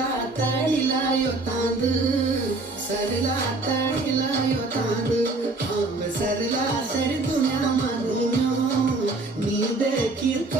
सरला तळीला यो तांद सरला तळीला यो तांद सरला sir दुनिया मानून नी देखील